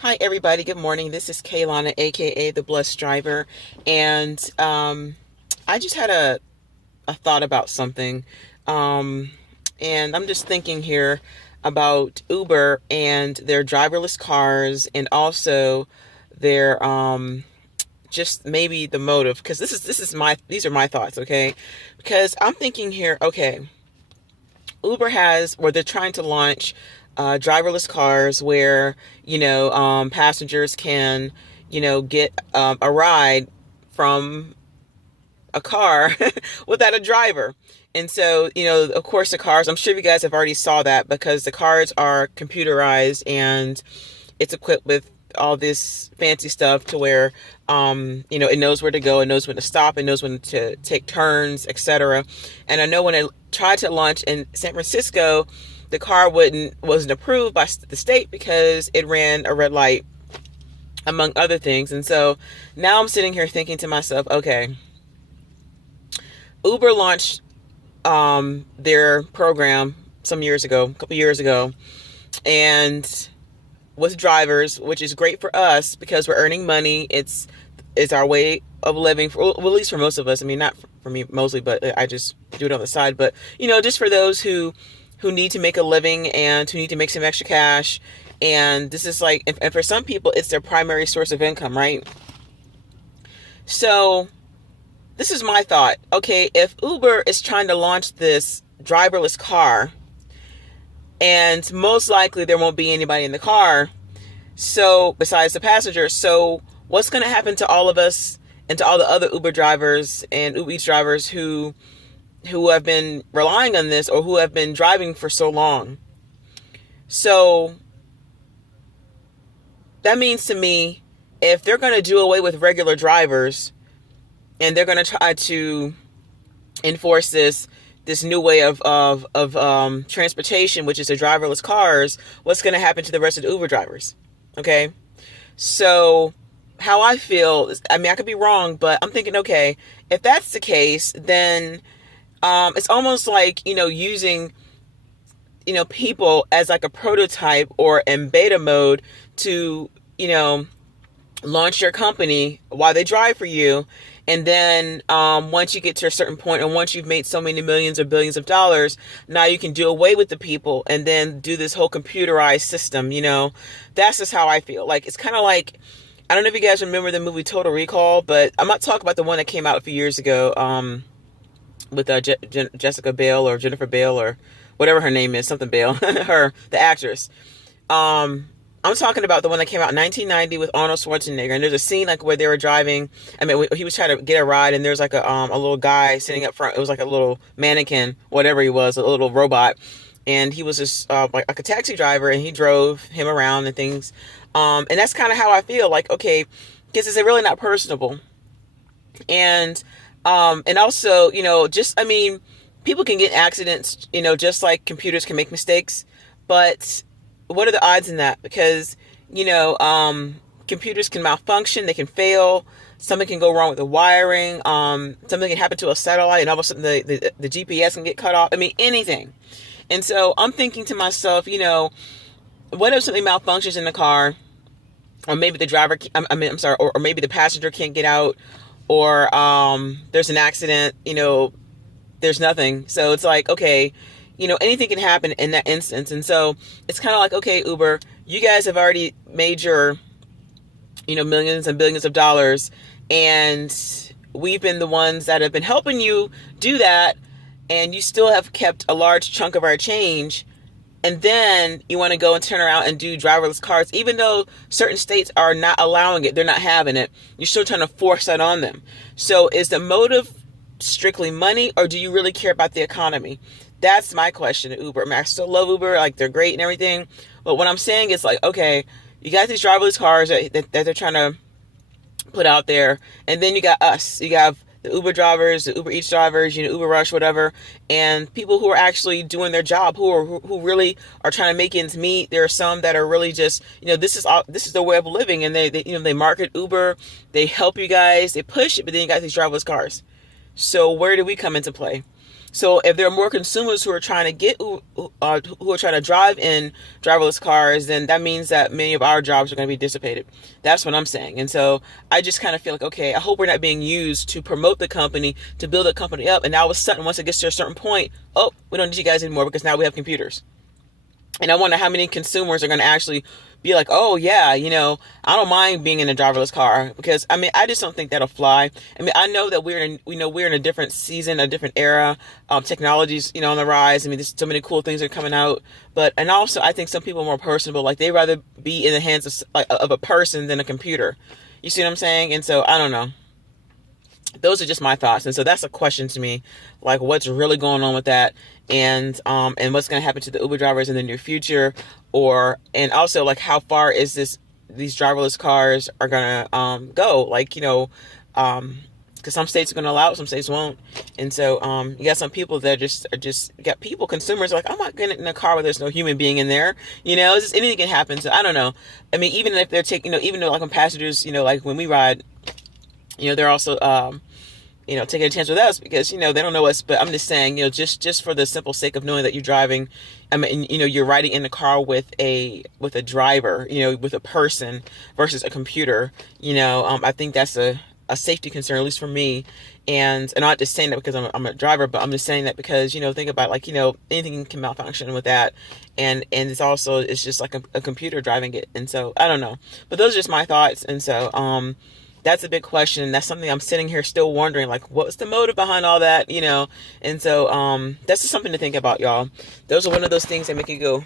Hi, everybody. Good morning. This is Kaylana, aka the Blessed Driver, and I just had a thought about something, um, and I'm just thinking here about Uber and their driverless cars, and also their just maybe the motive, because these are my thoughts, okay? Because I'm thinking here, okay, Uber has, or they're trying to launch driverless cars where, passengers can, get a ride from a car without a driver. And so, of course, the cars, I'm sure you guys have already saw that because the cars are computerized and it's equipped with all this fancy stuff to where, it knows where to go, it knows when to stop, it knows when to take turns, etc. And I know when I tried to launch in San Francisco, the car wasn't approved by the state because it ran a red light, among other things. And so now I'm sitting here thinking to myself, okay, Uber launched their program a couple years ago, and with drivers, which is great for us because we're earning money. It's our way of living, at least for most of us. I mean, not for me mostly, but I just do it on the side. But just for those who need to make a living and who need to make some extra cash, and this is like, and for some people, it's their primary source of income, right? So this is my thought. Okay, if Uber is trying to launch this driverless car, and most likely there won't be anybody in the car, so besides the passengers, so what's going to happen to all of us and to all the other Uber drivers and Uber Eats drivers who have been relying on this or who have been driving for so long? So that means to me, if they're going to do away with regular drivers and they're going to try to enforce this new way of transportation, which is the driverless cars, what's going to happen to the rest of the Uber drivers? Okay, so how I feel is, I mean, I could be wrong, but I'm thinking, okay, if that's the case, then it's almost like, using, people as like a prototype or in beta mode to, launch your company while they drive for you. And then once you get to a certain point, and once you've made so many millions or billions of dollars, now you can do away with the people and then do this whole computerized system. That's just how I feel. Like, it's kind of like, I don't know if you guys remember the movie Total Recall, but I'm not talking about the one that came out a few years ago with Jessica Biel or Jennifer Biel or whatever her name is, something Biel, the actress. I'm talking about the one that came out in 1990 with Arnold Schwarzenegger. And there's a scene like where they were driving. I mean, he was trying to get a ride, and there's like a little guy sitting up front. It was like a little mannequin, whatever he was, a little robot. And he was just like a taxi driver, and he drove him around and things. And that's kind of how I feel. Like, okay, because it's really not personable. And also, I mean, people can get accidents, just like computers can make mistakes. But what are the odds in that? Because, computers can malfunction, they can fail, something can go wrong with the wiring, something can happen to a satellite, and all of a sudden the GPS can get cut off. I mean, anything. And so I'm thinking to myself, what if something malfunctions in the car, or maybe the driver, or maybe the passenger can't get out, or there's an accident, there's nothing. So it's like, okay, anything can happen in that instance. And so it's kind of like, okay, Uber, you guys have already made your, millions and billions of dollars, and we've been the ones that have been helping you do that, and you still have kept a large chunk of our change. And then you want to go and turn around and do driverless cars, even though certain states are not allowing it, they're not having it. You're still trying to force that on them. So is the motive strictly money, or do you really care about the economy? That's my question to Uber. I mean, I still love Uber, like, they're great and everything. But what I'm saying is, like, okay, you got these driverless cars that they're trying to put out there. And then you got us. You got the Uber drivers, the Uber Eats drivers, Uber Rush, whatever. And people who are actually doing their job, who really are trying to make ends meet. There are some that are really just, this is their way of living. And they market Uber. They help you guys. They push it. But then you got these driverless cars. So where do we come into play? So if there are more consumers who are trying to who are trying to drive in driverless cars, then that means that many of our jobs are going to be dissipated. That's what I'm saying. And so I just kind of feel like, okay, I hope we're not being used to promote the company, to build the company up, and now all of a sudden, once it gets to a certain point, oh, we don't need you guys anymore because now we have computers. And I wonder how many consumers are going to actually be like, oh yeah, I don't mind being in a driverless car, because I mean, I just don't think that'll fly. I mean, I know that we're in a different season, a different era. Technology's, on the rise. I mean, there's so many cool things that are coming out, and also I think some people are more personable. Like, they'd rather be in the hands of a person than a computer. You see what I'm saying? And so I don't know. Those are just my thoughts. And so that's a question to me, like, what's really going on with that, and what's going to happen to the Uber drivers in the near future, and also, like, how far is these driverless cars are going to go, like, because some states are going to allow it, some states won't. And so you got some people that consumers are like, I'm not getting in a car where there's no human being in there. It's just, anything can happen. So I don't know. I mean, even if they're taking, even though, like, when passengers, like when we ride, they're also, taking a chance with us because, they don't know us. But I'm just saying, just for the simple sake of knowing that you're driving, I mean, you're riding in the car with a driver, with a person versus a computer, I think that's a safety concern, at least for me. And I'm not just saying that because I'm a driver, but I'm just saying that because, think about, like, anything can malfunction with that. And it's just like a computer driving it. And so I don't know, but those are just my thoughts. And so, that's a big question. That's something I'm sitting here still wondering, like, what's the motive behind all that, And so, that's just something to think about, y'all. Those are one of those things that make you go,